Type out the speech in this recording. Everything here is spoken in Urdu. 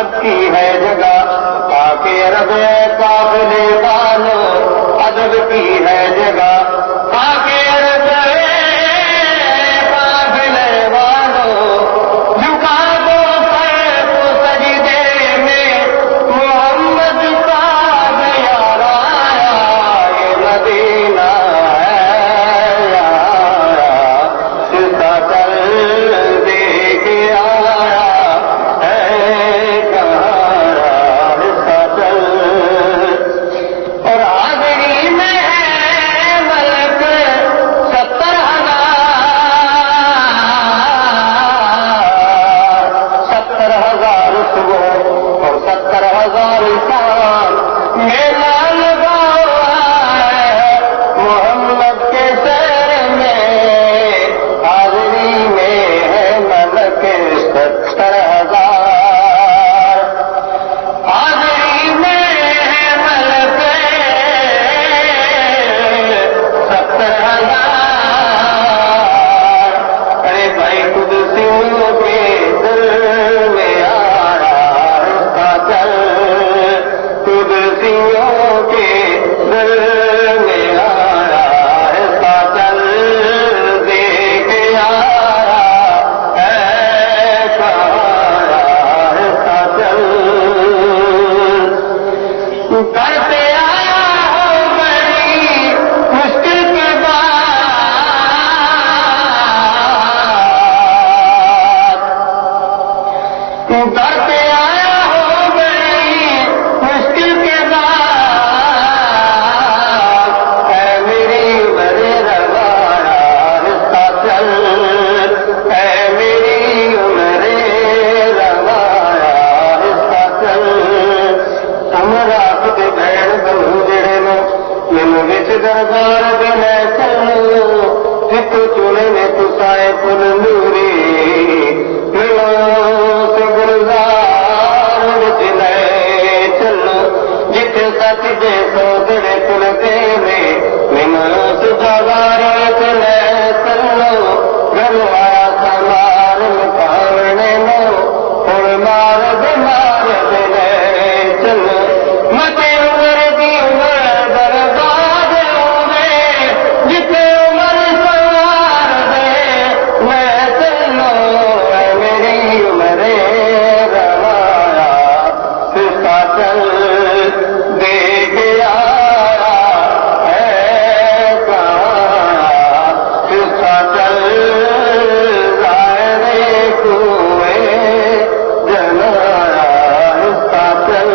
ادب کی ہے جگہ آکے رب قافلے والو ادب کی ہے جگہ آکے رب قافلے والو جھکا دو سر کو سجدے میں محمد کا یار آیا یہ مدینہ ہے سلسلہ کر دیکھ آیا ہے کہاں رسا چل اور حاضری میں ہے ملک 70,000 صبح اور 70,000 شام میلہ لگا ہے محمد کے سر میں حاضری میں ہے ملک 70,000 حاضری میں ہے ملک 70,000 ارے بھائی قدسیوں کے دل میں آیا رستہ چل قدسیوں کے دل میں آیا رستہ چل دیکھ آیا ہے کہاں رستہ چل کرتے آیا ہو بڑی مشکل کے بعد کرتے آیا ہو بڑی مشکل کے بعد اے میری بڑے روایا رستہ چل اے میری عمر روایا رستہ چل ہمارا خود بہن بہو جڑے نو مینوں وچ دربار دے لے چلو جتوں چنے نے تسائے پل نوری گلزار وچ لے چلو جتھے سچ دے سوگڑے تلتے نے مینوں اس جگہ وچ لے چلو گھر آیا سامان مکاونے نو ہن مار دے لے چلو متے عمر دی عمر برباد ہوے جتھے عمر سوار دے لے چلو اے میری عمر روایا رستہ چل دیکھ آیا ہے کہاں رستہ چل ظاہر کوئے جنایا رستہ چل